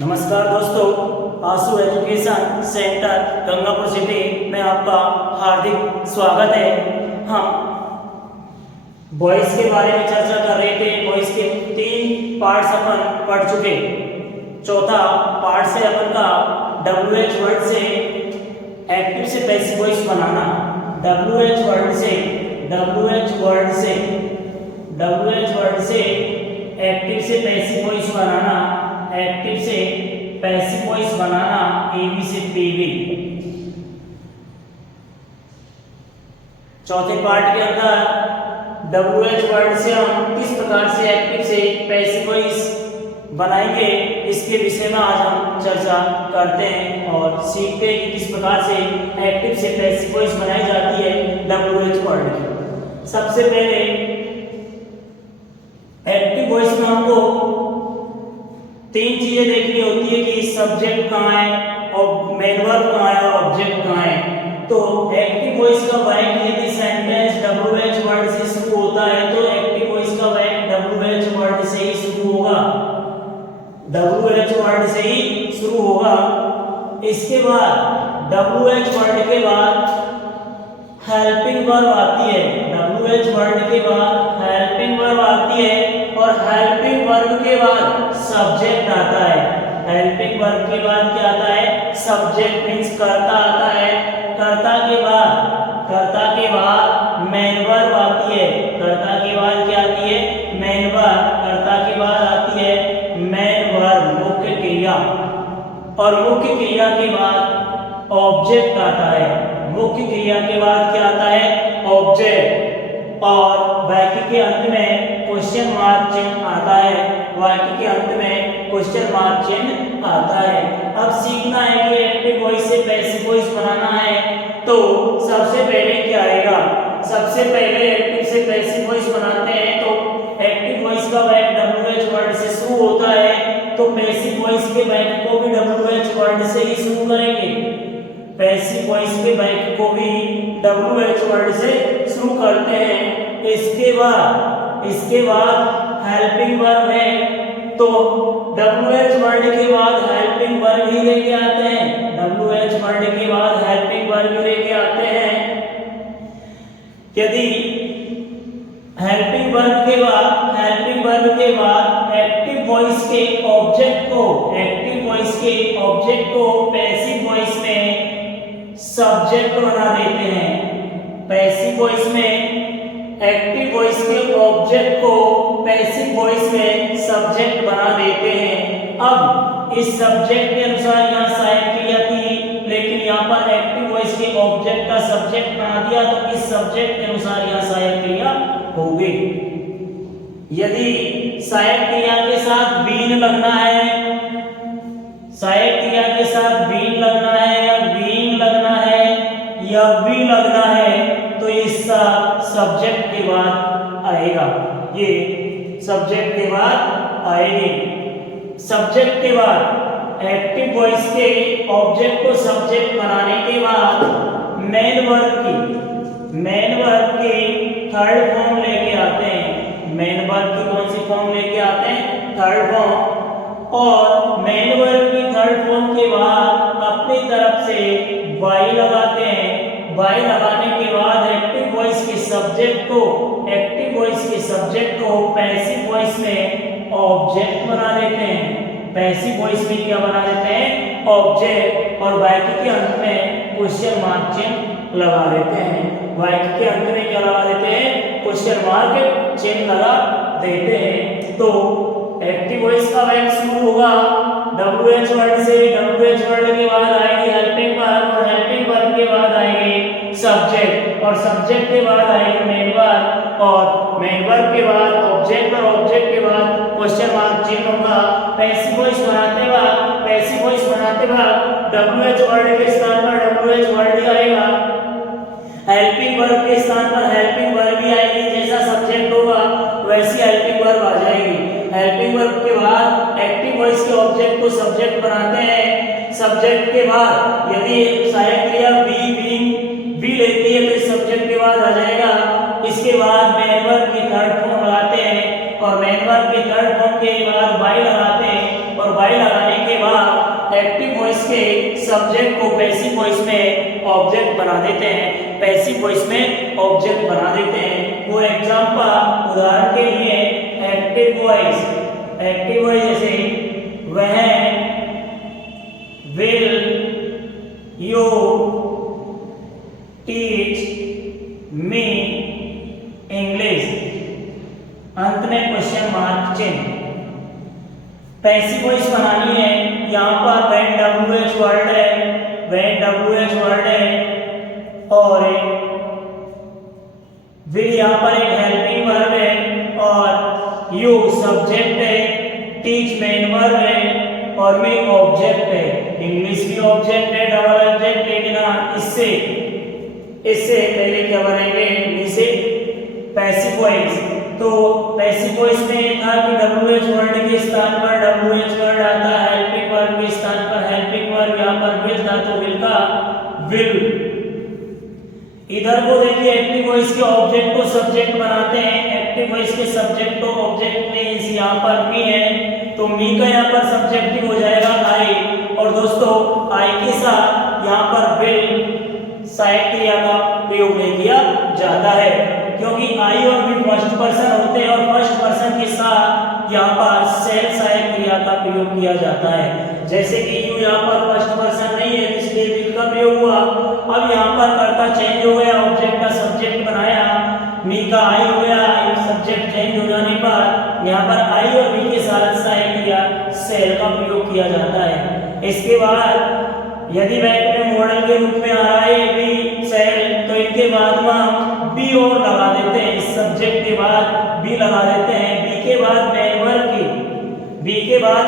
नमस्कार दोस्तों, आशु education centre Gangapur city में आपका हार्दिक स्वागत है। हम वॉइस के बारे में चर्चा कर रहे थे। वॉइस के 3 पार्ट्स अपन पढ़ चुके। चौथा पार्ट से अपन का WH वर्ड से एक्टिव से पैसिव वॉइस बनाना। WH वर्ड से एक्टिव से पैसिव वॉइस बनाना। एक्टिव से पैसिव वॉइस बनाना AB से PV। चौथे पार्ट के अंदर WH वर्ड से हम किस प्रकार से एक्टिव से पैसिव वॉइस बनाएंगे, इसके विषय में आज हम चर्चा करते हैं और सीखते हैं कि किस प्रकार से एक्टिव से पैसिव वॉइस बनाई जाती है WH वर्ड की। सबसे पहले एक्टिव वॉइस में हमको 3 चीजें देखनी होती है कि सब्जेक्ट कहाँ है और मेन वर्ब कहाँ है और ऑब्जेक्ट कहाँ है। तो एक्टिव वॉइस का वाक्य यदि सेंटेंस WH वर्ड से शुरू होता है तो एक्टिव वॉइस का वाक्य WH वर्ड से ही शुरू होगा। WH वर्ड से ही शुरू होगा। इसके बाद WH वर्ड के बाद हेल्पिंग वर्ब आती है। WH वर्ड के बाद हेल्पिंग वर्ब आती है और हेल्पिंग वर्ब के बाद सब्जेक्ट आता है। हेल्पिंग वर्ब के बाद क्या आता है? सब्जेक्ट मींस कर्ता आता है। कर्ता के बाद मेन वर्ब आती है। कर्ता के बाद क्या आती है? Main verb. कर्ता के बाद आती है मेन वर्ब, मुख्य क्रिया। और मुख्य क्रिया के बाद ऑब्जेक्ट आता है। मुख्य क्रिया के बाद क्या आता है? ऑब्जेक्ट। और वाक्य के अंत में क्वेश्चन मार्क चिन्ह आता है। वाक्य के अंत में क्वेश्चन मार्क चिन्ह आता है। अब सीखना है कि एक्टिव वॉइस से पैसिव वॉइस बनाना है तो सबसे पहले क्या आएगा? सबसे पहले एक्टिव से पैसिव वॉइस बनाते हैं तो एक्टिव वॉइस का वाक्य WH वर्ड से शुरू होता है तो पैसिव वॉइस के वाक्य को भी WH वर्ड से ही शुरू करेंगे। पैसिव वॉइस के वाक्य को भी WH वर्ड से शुरू करते हैं। इसके बाद हेल्पिंग वर्ब है तो WH वर्ड के बाद हेल्पिंग वर्ब ही लेके आते हैं। WH वर्ड के बाद हेल्पिंग वर्ब ही लेके आते हैं। यदि हेल्पिंग वर्ब के बाद एक्टिव वॉइस के ऑब्जेक्ट को पैसिव वॉइस में सब्जेक्ट बना देते हैं। पैसिव वॉइस में एक्टिव वॉइस के ऑब्जेक्ट को पैसिव वॉइस में सब्जेक्ट बना देते हैं। अब इस सब्जेक्ट के अनुसार यहाँ सहायक क्रिया थी, लेकिन यहाँ पर एक्टिव वॉइस के ऑब्जेक्ट का सब्जेक्ट बना दिया तो इस सब्जेक्ट के अनुसार यहाँ सहायक क्रिया होगी। यदि सहायक क्रिया के साथ बीन लगना है, सहायक क्रिया के साथ बीन लगना है या बीइंग लगना है या बी लगना है तो इसका सब्जेक्ट के बाद आएगा। ये सब्जेक्ट के बाद आएगी। सब्जेक्ट के बाद एक्टिव वॉइस के ऑब्जेक्ट को सब्जेक्ट बनाने के बाद मेन वर्ब की थर्ड फॉर्म लेके आते हैं। मेन वर्ब की कौन सी फॉर्म लेके आते हैं? Third form. और मेन वर्ब की थर्ड फॉर्म के बाद अपनी तरफ से वाई लगाते हैं। वाई लगाने के बाद एक्टिव वॉइस के सब्जेक्ट को पैसिव वॉइस में ऑब्जेक्ट बना देते हैं। पैसिव वॉइस में क्या बना देते हैं? ऑब्जेक्ट। और वाक्य के अंत में क्वेश्चन मार्क चिन्ह लगा देते हैं। वाक्य के अंत में क्या लगा देते हैं? क्वेश्चन मार्क चिन्ह लगा देते हैं। तो एक्टिव वॉइस का वाक्य शुरू होगा WH वर्ड से। WH वर्ड के बाद आएगी हेल्पिंग वर्ब और हेल्पिंग वर्ब के बाद आएगी सब्जेक्ट और सब्जेक्ट के बाद आएगी मेन वर्ब और मेन वर्ब के बाद ऑब्जेक्ट और ऑब्जेक्ट के बाद क्वेश्चन मार्क चिन्ह होगा। पैसिव वॉइस बनाते वक्त WH वर्ड के स्थान पर WH वर्ड ही आएगा। हेल्पिंग वर्ब के स्थान पर हेल्पिंग वर्ब ही आएगी। जैसा सब्जेक्ट होगा वैसी हेल्पिंग वर्ब आ जाएगी। हेल्पिंग वर्ब के बाद एक्टिव वॉइस के ऑब्जेक्ट को सब्जेक्ट बनाते हैं। सब्जेक्ट के बाद यदि सहायक क्रिया बी लेती है तो इस सब्जेक्ट के बाद आ जाएगा। इसके बाद मेन वर्ब की थर्ड फॉर्म लगाते हैं और मेन वर्ब की थर्ड फॉर्म के बाद बाई लगाते हैं और बाई लगाने के बाद वॉइस के सब्जेक्ट को पैसिव वॉइस में ऑब्जेक्ट बना देते हैं, पैसिव वॉइस में ऑब्जेक्ट बना देते हैं। फॉर एग्जांपल, उदाहरण के लिए एक्टिव वॉइस, एक्टिव वॉइस जैसे वह will you teach me English, अंत में क्वेश्चन मार्क चिन्ह। पैसिव वॉइस बनानी है, यहाँ पर व्हेन WH वर्ड है, व्हेन WH वर्ड है और विल यहाँ पर एक हेल्पिंग वर्ब है और यू सब्जेक्ट है, टीच मेन वर्ब है और मी ऑब्जेक्ट है। इंग्लिश भी ऑब्जेक्ट है, डबल ऑब्जेक्ट, लेकिन इससे पहले क्या बनेंगे, इसे पैसिव वॉइस। तो पैसिव वॉइस में ये था कि WH वर्ड के स्थान पर WH वर्ड आता है, हेल्पिंग वर्ब के स्थान पर हेल्पिंग वर्ब, यहाँ पर विल था तो विल का विल। इधर को देखिए, एक्टिव वॉइस के ऑब्जेक्ट को सब्जेक्ट बनाते हैं, एक्टिव वॉइस के सब्जेक्ट को ऑब्जेक्ट में यहाँ पर मी है तो मी का यहाँ पर सब्जेक्टिव हो जाएगा आई, और दोस्तों आई के साथ यहाँ पर विल सहायक क्रिया का प्रयोग नहीं किया जाता है, क्योंकि आई और विल फर्स्ट पर्सन होते हैं और फर्स्ट पर्सन के साथ यहाँ पर सेल्फ सहायक क्रिया का प्रयोग किया जाता है। जैसे कि यू यहाँ पर फर्स्ट पर्सन नहीं है इसलिए विल का प्रयोग हुआ। अब यहाँ पर कर्ता चेंज हो गया, ऑब्जेक्ट का सब्जेक्ट बनाया, मी का आई हो गया, सब्जेक्ट चेंज हो जाने पर यहाँ पर आई और विल के साथ सहायक क्रिया सेल का प्रयोग किया जाता है। इसके बाद यदि वाक्य में मॉडल के रूप में आ रहा है बी सेल, तो इनके बाद में हम बी और लगा देते हैं, इस सब्जेक्ट के बाद बी लगा देते हैं। बी के बाद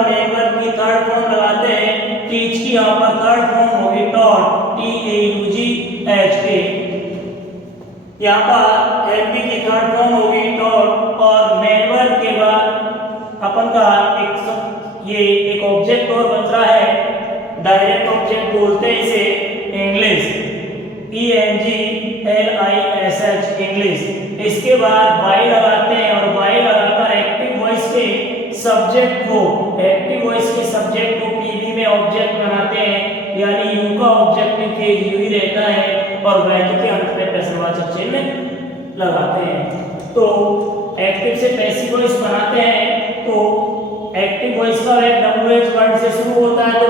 मेन वर्ब की थर्ड फॉर्म लगाते हैं, टीच की यहाँ पर थर्ड फॉर्म होगी टॉट, TAUGH। यहाँ पर एमपी की थर्ड फॉर्म होगी टॉट, और मेन वर्ब के बाद अपन का एक ऑब्जेक्ट और बच रहा है, डायरेक्ट ऑब्जेक्ट बोलते हैं इसे, इंग्लिश, ENGLISH इंग्लिश। इसके बाद वाई लगाते हैं और वाई लगाकर एक्टिव वॉइस के सब्जेक्ट को, एक्टिव वॉइस के सब्जेक्ट को पीवी में ऑब्जेक्ट बनाते हैं, यानी यू का ऑब्जेक्टिव केस यू ही रहता है और वाक्य के अंत में प्रश्नवाचक चिन्ह लगाते हैं। तो एक्टिव से पैसिव वॉइस बनाते हैं, तो एक्टिव वॉइस का WH वर्ड से शुरू होता है, तो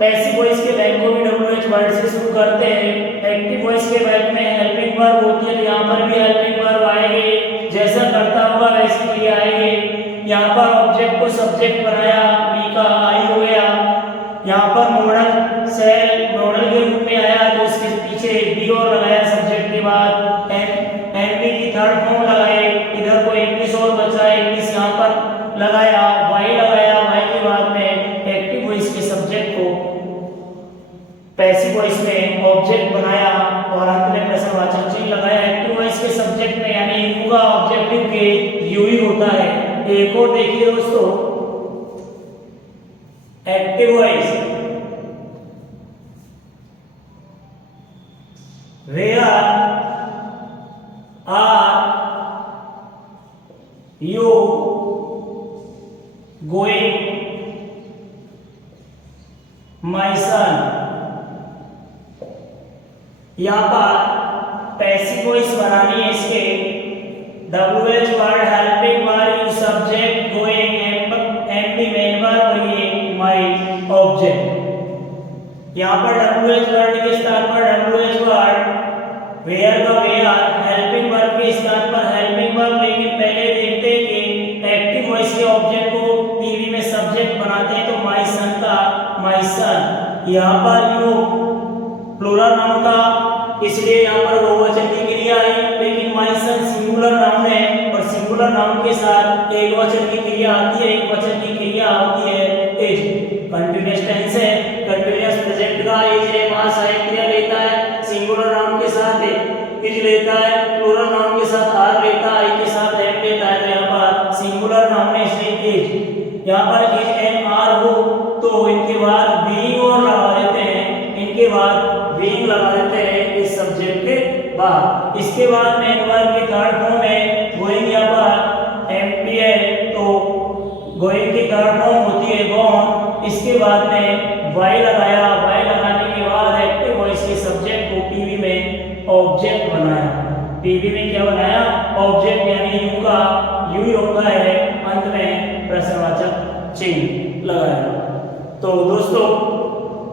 पैसिव वॉइस के वैक को भी WH वर्ड से शुरू करते हैं। एक्टिव वॉइस के वैक में हेल्पिंग वर्ब होती है, तो यहाँ पर भी हेल्पिंग वर्ब आएंगे, जैसा करता होगा वैसी क्रिया आएंगे। यहाँ पर ऑब्जेक्ट को सब्जेक्ट बनाया, मी का आई हो गया, यहाँ पर मॉडल सेल मॉडल के रूप में आया तो उसके पीछे बी और लगाया सब्जेक्ट के बाद, एमपी की थर्ड फॉर्म लगाए, इधर को इंग्लिश और बचा है, इंग्लिश यहाँ पर लगाया, वाई लगाया, वाई के बाद में एक्टिव वॉइस के सब्जेक्ट को पैसिव वॉइस में ऑब्जेक्ट बनाया और अंत में प्रश्नवाचक चिन्ह लगाया। एक्टिव वॉइस के सब्जेक्ट में यानी पूरा ऑब्जेक्टिव के यू ही होता है। एक और देखिए दोस्तों, active voice where are you going my son. यहाँ पर पैसिव वॉइस बनानी है, इसके WH word helping verb subject going MP main verb और ये माय ऑब्जेक्ट। यहाँ पर WH वर्ड के स्थान पर WH वर्ड, वेयर का वेयर, हेल्पिंग वर्ब के स्थान पर हेल्पिंग वर्ब। लेकिन पहले देखते हैं कि एक्टिव वॉइस के ऑब्जेक्ट को पीवी में सब्जेक्ट बनाते हैं, तो माय सन का माय सन। यहाँ पर यू प्लूरल नाउन था इसलिए यहाँ पर बहुवचन की क्रिया आई, लेकिन माय सन सिंगुलर नाउन है और सिंगुलर नाउन के साथ एक वचन की क्रिया आती है, एक वचन की क्रिया होती है इज। कंटीन्यूअस टेंस है, कंटीन्यूअस प्रेजेंट का इज है, वहां सहायक क्रिया लेता है, सिंगुलर नाउन के साथ इज लेता है, प्लूरल नाउन के साथ आर लेता है, आई के साथ एम लेता है। तो यहाँ पर सिंगुलर नाउन है इसलिए इज, यहाँ पर इज एम आर हो तो इनके बाद बीइंग और लगा देते हैं, इनके बाद बीइंग लगा देते हैं इस सब्जेक्ट के बाद। इसके बाद में वर्ब की थर्ड फॉर्म है गोइंग, यहाँ पर एमपी है तो गोइंग की थर्ड फॉर्म होती है गॉन। इसके बाद में वाई लगाया है, अंत में प्रश्नवाचक चिन्ह लगाया। तो दोस्तों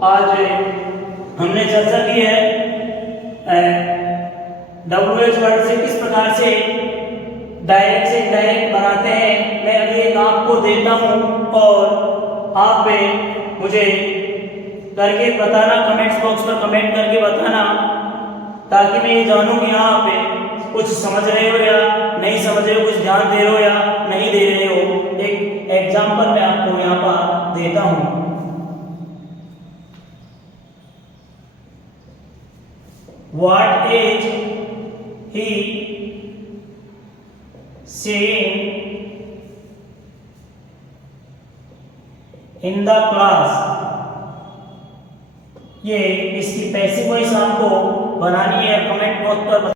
आज हमने चर्चा की है WH वर्ड से किस प्रकार से डायरेक्ट से इनडायरेक्ट बनाते हैं। मैं अभी एक आपको देता हूं और आप पे मुझे करके बताना, कमेंट्स बॉक्स पर कमेंट करके बताना, ताकि मैं ये जानूं कि हाँ आप कुछ समझ रहे हो या नहीं समझ रहे हो, कुछ ध्यान दे रहे हो या नहीं दे रहे हो। एक एग्जाम्पल मैं आपको यहाँ पर देता हूँ। What is he saying in the class? ये इसकी पैसिव वॉइस आपको बनानी है, कमेंट बॉक्स पर